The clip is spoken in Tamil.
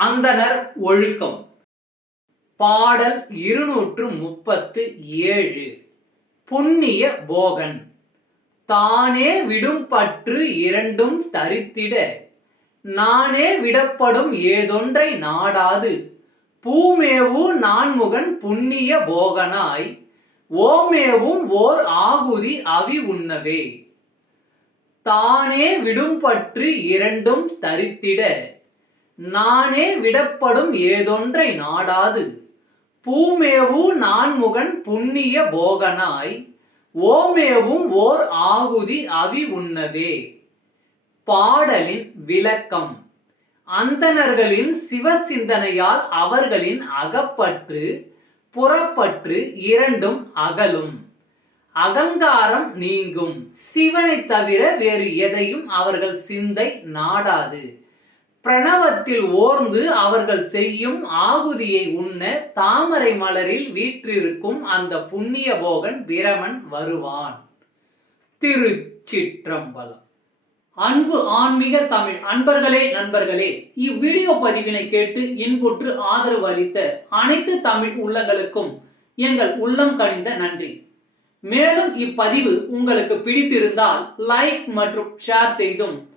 அந்தனர் ஒழுக்கம். பாடல் இருநூற்று முப்பத்து ஏழு புண்ணிய போகன். தானே விடும் பற்று இரண்டும் தரித்திட. நானே விடப்படும் ஏதொன்றை நாடாது. பூமேவு நான்முகன் புண்ணிய போகனாய். ஓமேவும் ஓர் ஆகுதி அவி உண்ணவே தானே விடும் பற்று இரண்டும் தரித்திட. நானே விடப்படும் ஏதொன்றை நாடாது. பூமேவு நான்முகன் புண்ணிய போகனாய். ஓமேவும் ஓர் ஆகுதி அவி உண்ணவே பாடலின் விளக்கம். அந்தணர்களின் சிவசிந்தனையால் அவர்களின் அகப்பற்று புறப்பற்று இரண்டும் அகலும். அகங்காரம் நீங்கும். சிவனை தவிர வேறு எதையும் அவர்கள் சிந்தை நாடாது. பிரணவத்தில் ஓர்ந்து அவர்கள் செய்யும் ஆகுதியை உண்ண தாமரை மலரில் வீற்றிருக்கும் அந்த புண்ணிய போகன் பிரமன் வருவான். திருச்சிற்றம்பலம். அன்பு ஆன்மீக தமிழ் அன்பர்களே நண்பர்களே இவ்வீடியோ பதிவினை கேட்டு இன்புற்று ஆதரவு அளித்த அனைத்து தமிழ் உள்ளங்களுக்கும் எங்கள் உள்ளம் கணிந்த நன்றி. மேலும் இப்பதிவு உங்களுக்கு பிடித்திருந்தால் லைக் மற்றும் ஷேர் செய்தும்